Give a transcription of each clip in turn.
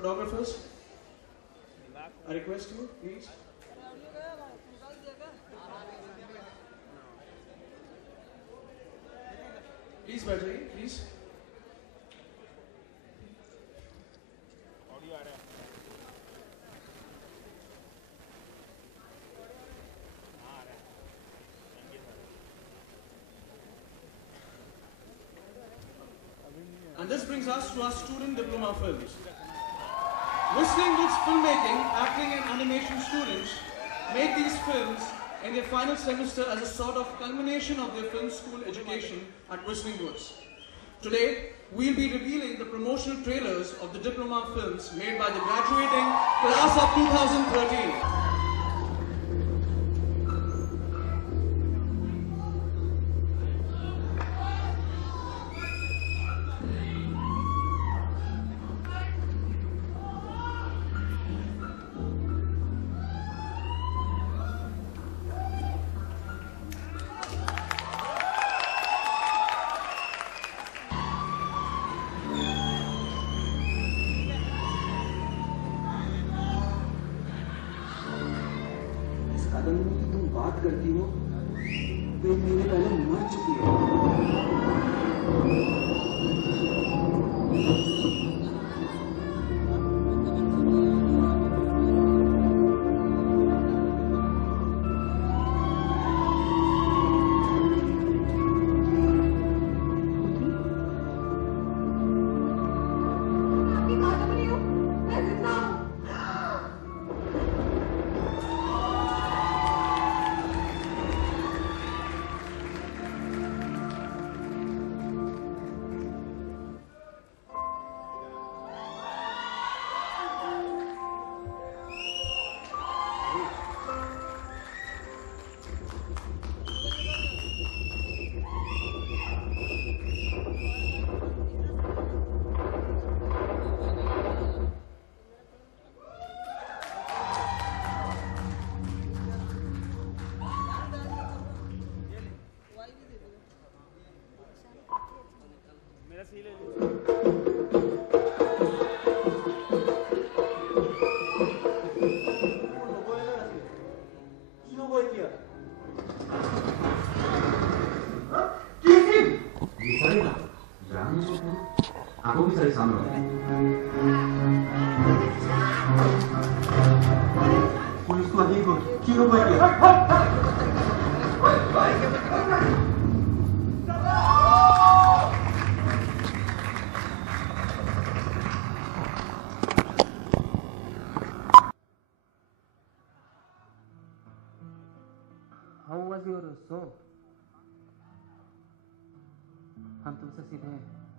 photographers, I request you, please. Please, Bajai, please. And this brings us to our student diploma films. Whistling Woods filmmaking, acting and animation students made these films in their final semester as a sort of culmination of their film school education at Whistling Woods. Today, we'll be revealing the promotional trailers of the diploma films made by the graduating class of 2013. तुम बात करती हो वे महीने पहले मर चुकी है। Aku bisa disambung. Pulis ko lagi ikut. Sino ba yan? How was your show? हम तुमसे सीधे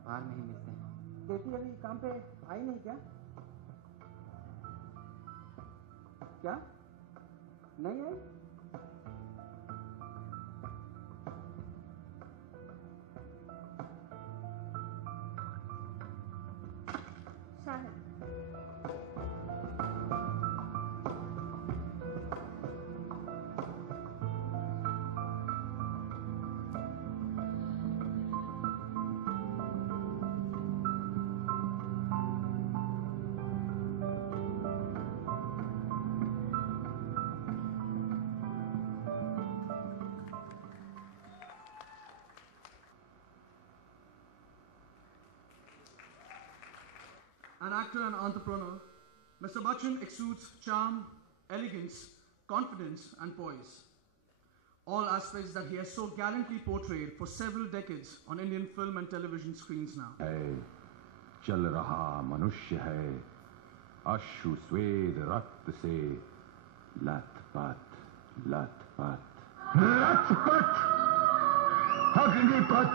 बाहर नहीं मिलते हैं। बेटी अभी काम पे आई नहीं क्या? क्या? नहीं आई? शायद। An actor and entrepreneur, Mr. Bachchan exudes charm, elegance, confidence, and poise. All aspects that he has so gallantly portrayed for several decades on Indian film and television screens now. चल रहा मनुष्य है अश्रु स्वेद रक्त से लथपथ लथपथ लथपथ Agnipath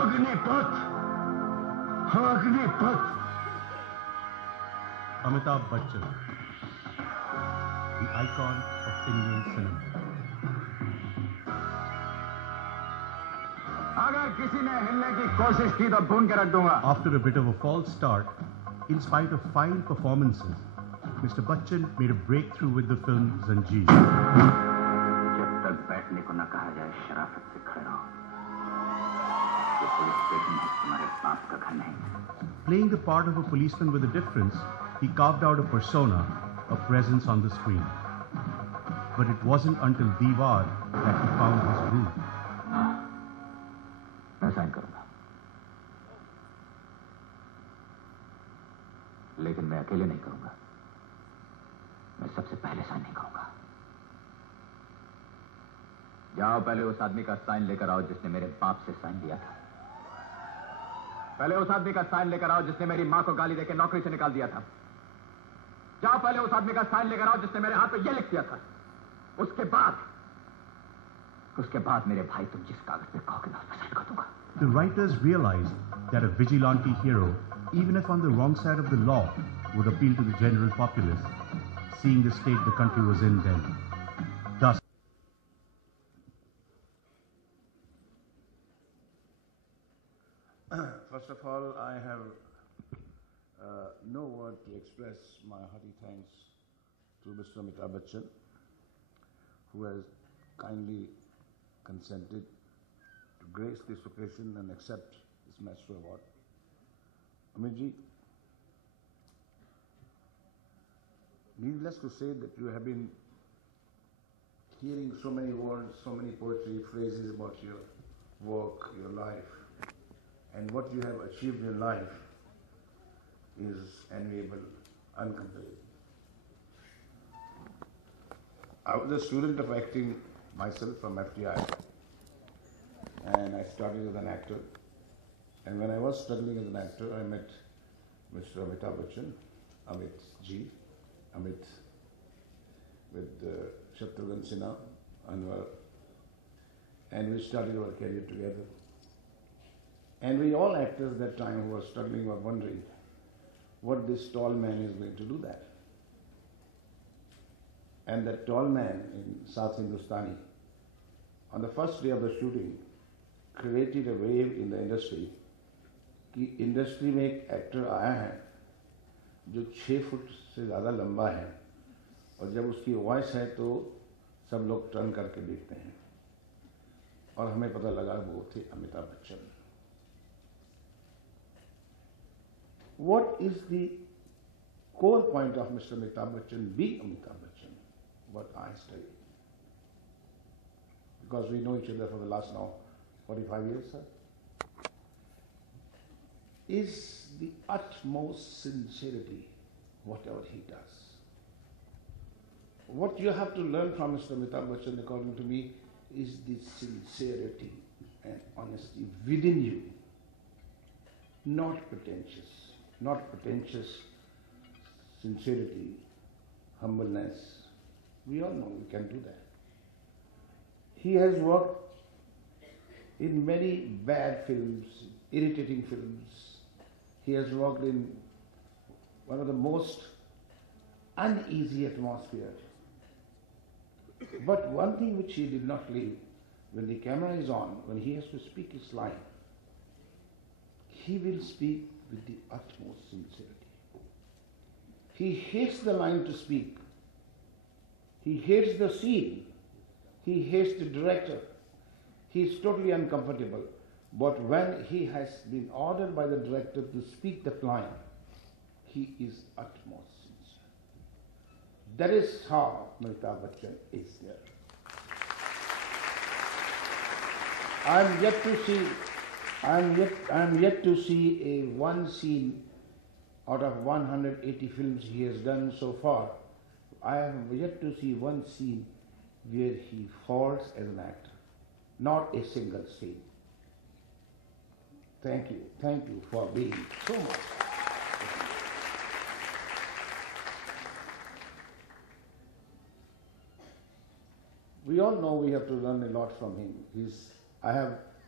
Agnipath Agnipath Amitabh Bachchan, the icon of Indian cinema. अगर किसी ने हिलने की कोशिश की तो भून के रख दूंगा. After a bit of a false start, in spite of fine performances, Mr. Bachchan made a breakthrough with the film Zanjeer. जब तक बैठने को न कहा जाए शराफत से खड़े रहो. Playing the part of a policeman with a difference, he carved out a persona, a presence on the screen. But it wasn't until Diwar that he found his groove. मैं साइन करूंगा, लेकिन मैं अकेले नहीं करूंगा। मैं सबसे पहले साइन नहीं करूंगा। जाओ पहले उस आदमी का साइन लेकर आओ जिसने मेरे बाप से साइन लिया था। पहले उस आदमी का साइन लेकर आओ जिसने मेरी मां को गाली देकर नौकरी से निकाल दिया था। जाओ पहले उस आदमी का साइन लेकर आओ जिसने मेरे हाथ पे ये लिख दिया था। उसके बाद मेरे भाई तुम जिस कागज पे कहोगे मैं उस पर साइन कर दूंगा। The writers realized that a vigilante hero, even if on the wrong side of the law, would appeal to the general populace, seeing the state the country was in then. Thus, first of all, I have no word to express my hearty thanks to Mr. Amitabh Bachchan, who has kindly consented to grace this occasion and accept this Maestro Award. Amitji, needless to say that you have been hearing so many words, so many poetry, phrases about your work, your life, and what you have achieved in life is enviable, uncomparable. I was a student of acting myself from FTI, and I started as an actor. And when I was struggling as an actor, I met Mr. Amitabh Bachchan, Amit Ji, Amit with Shatrughan Sinha, Anwar, and we started our career together. And we all actors that time who were struggling were wondering what this tall man is going to do that. And that tall man in South Hindustani, on the first day of the shooting, created a wave in the industry कि industry में एक actor आया है जो 6 foot से ज़्यादा लंबा है और जब उसकी वॉइस है तो सब लोग टर्न करके देखते हैं और हमें पता लगा वो थे Amitabh Bachchan. What is the core point of Mr. Amitabh Bachchan being Amitabh Bachchan? What I studied. Because we know each other for the last now 45 years, sir. Is the utmost sincerity, whatever he does. What you have to learn from Mr. Amitabh Bachchan, according to me, is the sincerity and honesty within you. Not pretentious sincerity, humbleness. We all know we can do that. He has worked in many bad films, irritating films. He has worked in one of the most uneasy atmospheres. But one thing which he did not leave, when the camera is on, when he has to speak his line, he will speak with the utmost sincerity. He hates the line to speak. He hates the scene. He hates the director. He is totally uncomfortable. But when he has been ordered by the director to speak that line, he is utmost sincere. That is how Amitabh Bachchan is there. I am yet to see a one scene out of 180 films he has done so far. I am yet to see one scene where he falls as an actor. Not a single scene. Thank you for being so much. We all know we have to learn a lot from him.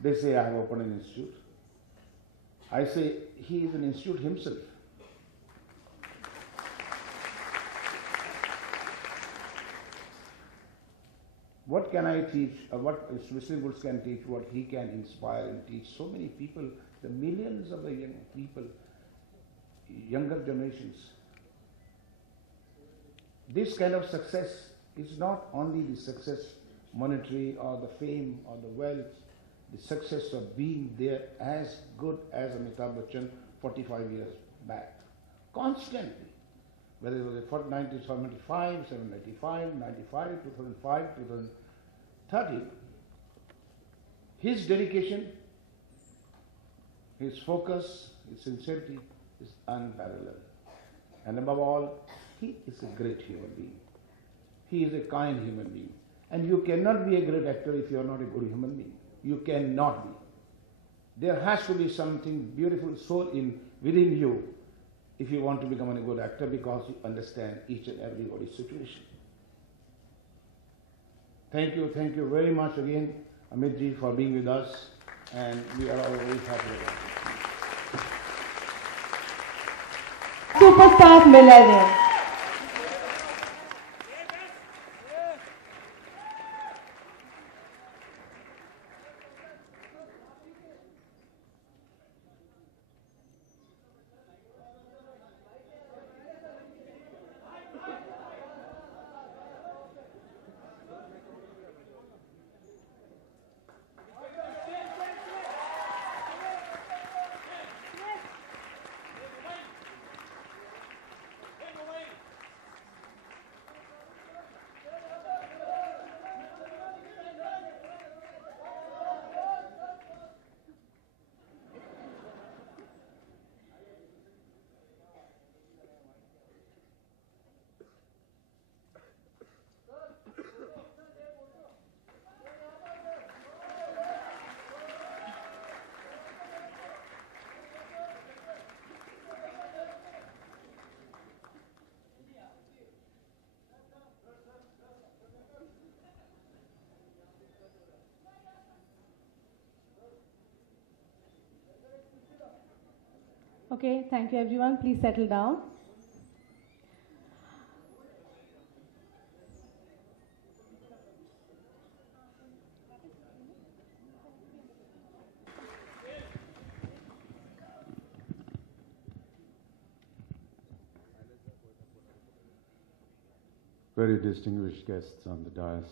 They say I have opened an institute. I say he is an institute himself. What can I teach, or what Whistling Woods can teach, what he can inspire and teach so many people, the millions of the young people, younger generations. This kind of success is not only the success monetary or the fame or the wealth. the success of being there as good as Amitabh Bachchan 45 years back. Constantly. Whether it was 1975, 1995, 95, 2005, 2030, his dedication, his focus, his sincerity is unparalleled. And above all, he is a great human being. He is a kind human being. And you cannot be a great actor if you are not a good human being. You cannot be. There has to be something beautiful soul within you if you want to become a good actor, because you understand each and everybody's situation. Thank you very much again, Amitji, for being with us, and we are all very happy with it. Superstar millennium. Okay, thank you everyone. Please settle down. Very distinguished guests on the dais,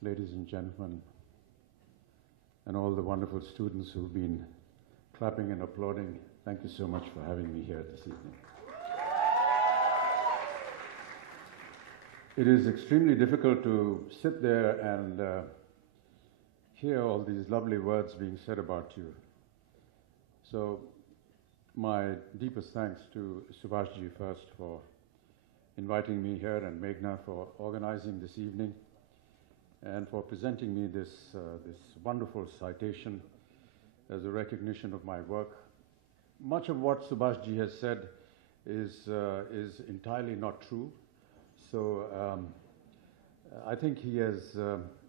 ladies and gentlemen, and all the wonderful students who've been clapping and applauding. Thank you so much for having me here this evening. It is extremely difficult to sit there and hear all these lovely words being said about you. So my deepest thanks to Subhashji first for inviting me here, and Meghna for organizing this evening and for presenting me this wonderful citation as a recognition of my work. Much of what Subhashji has said is entirely not true. So I think he has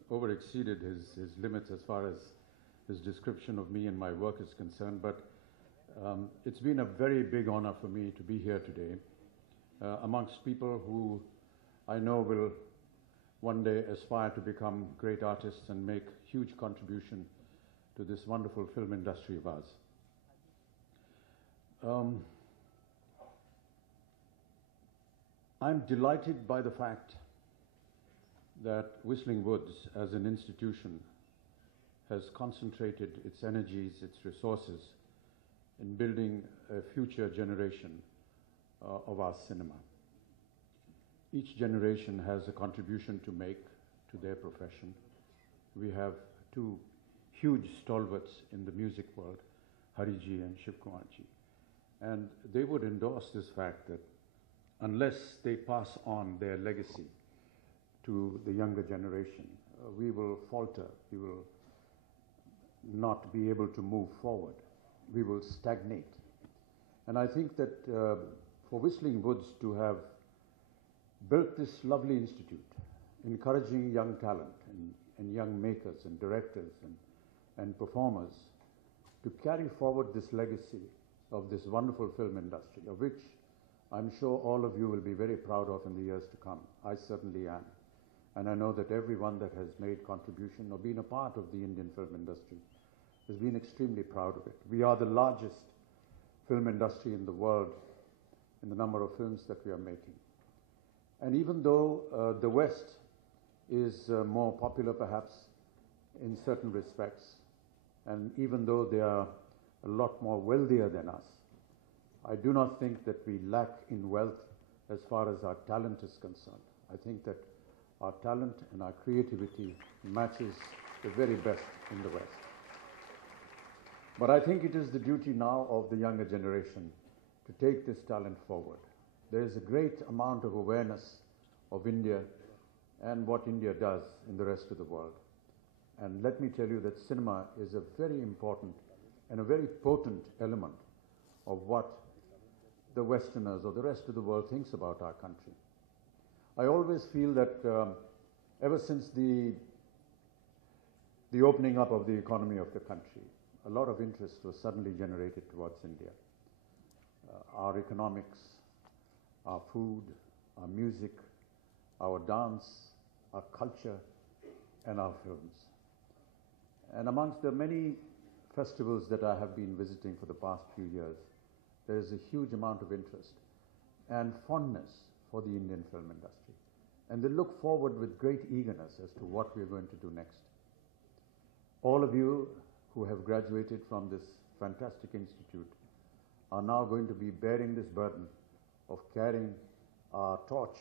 over-exceeded his limits as far as his description of me and my work is concerned. But it's been a very big honor for me to be here today amongst people who I know will one day aspire to become great artists and make huge contribution to this wonderful film industry of ours. I'm delighted by the fact that Whistling Woods as an institution has concentrated its energies, its resources in building a future generation of our cinema. Each generation has a contribution to make to their profession. We have two huge stalwarts in the music world, Hariji and Shivkumarji. And they would endorse this fact that unless they pass on their legacy to the younger generation, we will falter, we will not be able to move forward, we will stagnate. And I think that for Whistling Woods to have built this lovely institute, encouraging young talent and young makers and directors and performers to carry forward this legacy of this wonderful film industry, of which I'm sure all of you will be very proud of in the years to come. I certainly am. And I know that everyone that has made contribution or been a part of the Indian film industry has been extremely proud of it. We are the largest film industry in the world in the number of films that we are making. And even though the West is more popular perhaps in certain respects, and even though they are a lot more wealthier than us, I do not think that we lack in wealth as far as our talent is concerned. I think that our talent and our creativity matches the very best in the West. But I think it is the duty now of the younger generation to take this talent forward. There is a great amount of awareness of India and what India does in the rest of the world. And let me tell you that cinema is a very important and a very potent element of what the Westerners or the rest of the world thinks about our country. I always feel that ever since the opening up of the economy of the country, a lot of interest was suddenly generated towards India. Our economics, our food, our music, our dance, our culture, and our films. And amongst the many festivals that I have been visiting for the past few years, there is a huge amount of interest and fondness for the Indian film industry. And they look forward with great eagerness as to what we are going to do next. All of you who have graduated from this fantastic institute are now going to be bearing this burden of carrying our torch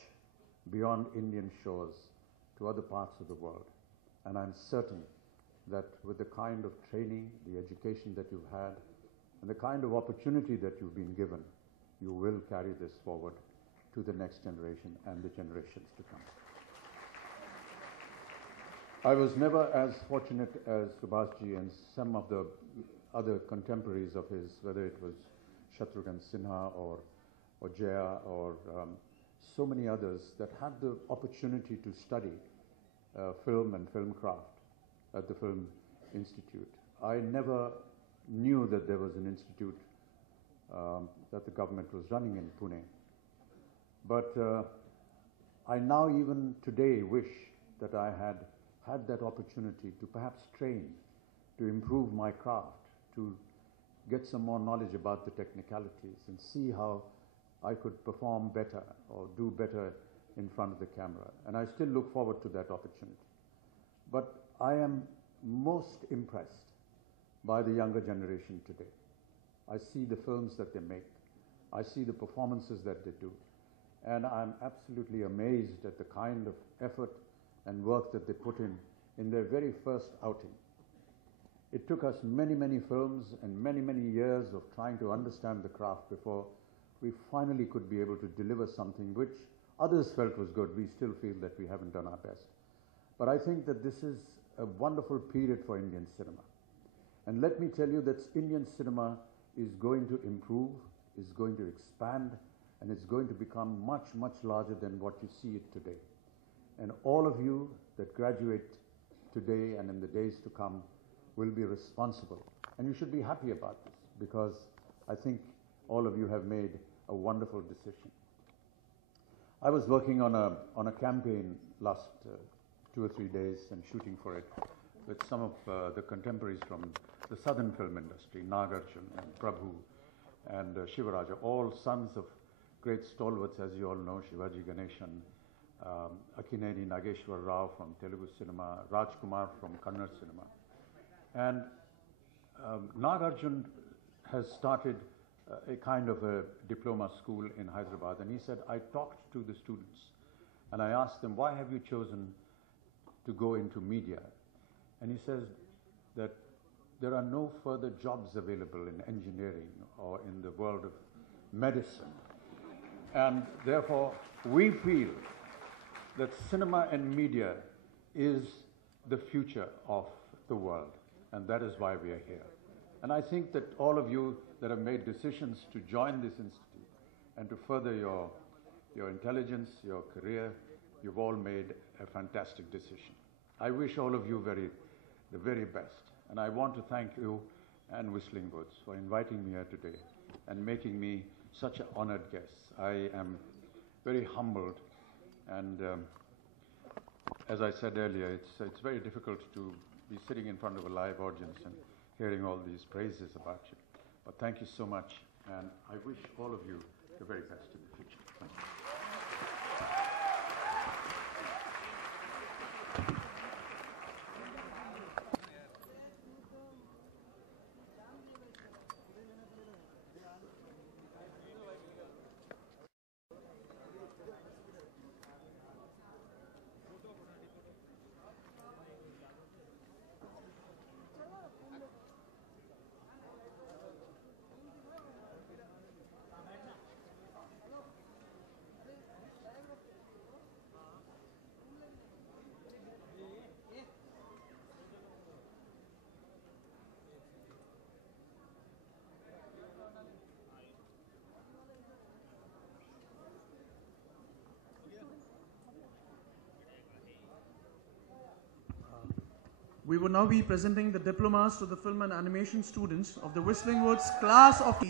beyond Indian shores to other parts of the world. And I'm certain that with the kind of training, the education that you've had, and the kind of opportunity that you've been given, you will carry this forward to the next generation and the generations to come. I was never as fortunate as Subhasji and some of the other contemporaries of his, whether it was Shatrughan Sinha or Jaya or so many others that had the opportunity to study film and film craft at the Film Institute. I never knew that there was an institute that the government was running in Pune. But I now even today wish that I had that opportunity to perhaps train, to improve my craft, to get some more knowledge about the technicalities and see how I could perform better or do better in front of the camera. And I still look forward to that opportunity. But I am most impressed by the younger generation today. I see the films that they make. I see the performances that they do. And I'm absolutely amazed at the kind of effort and work that they put in their very first outing. It took us many, many films and many, many years of trying to understand the craft before we finally could be able to deliver something which others felt was good. We still feel that we haven't done our best. But I think that this is a wonderful period for Indian cinema. And let me tell you that Indian cinema is going to improve, is going to expand, and it's going to become much, much larger than what you see it today. And all of you that graduate today and in the days to come will be responsible. And you should be happy about this, because I think all of you have made a wonderful decision. I was working on a campaign last 2 or 3 days and shooting for it with some of the contemporaries from the southern film industry, Nagarjun and Prabhu and Shivaraja, all sons of great stalwarts, as you all know, Shivaji Ganeshan, Akineni Nageshwar Rao from Telugu cinema, Rajkumar from Kannada cinema. And Nagarjun has started a kind of a diploma school in Hyderabad, and he said, I talked to the students and I asked them, why have you chosen to go into media? And he says that there are no further jobs available in engineering or in the world of medicine. And therefore, we feel that cinema and media is the future of the world, and that is why we are here. And I think that all of you that have made decisions to join this institute and to further your intelligence, your career, you've all made a fantastic decision. I wish all of you the very best. And I want to thank you and Whistling Woods for inviting me here today and making me such an honored guest. I am very humbled, and as I said earlier, it's very difficult to be sitting in front of a live audience and hearing all these praises about you. But thank you so much, and I wish all of you the very best in the future. Thank you. we would now be presenting the diplomas to the film and animation students of the Whistling Woods class of...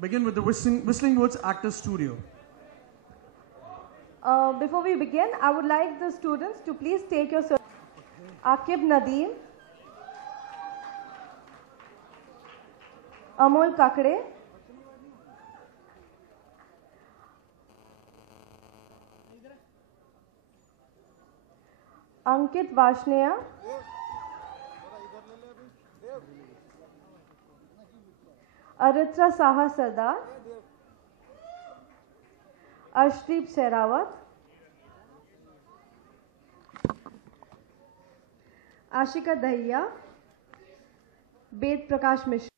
Begin with the Whistling Woods Actors Studio. Before we begin, I would like the students to please take your... Akib Nadeem, Amol Kakade, Ankit Vashneya, Aritra Saha Sardar, Arshdeep Sehrawat, Ashika Dahiya, Ved Prakash Mishra.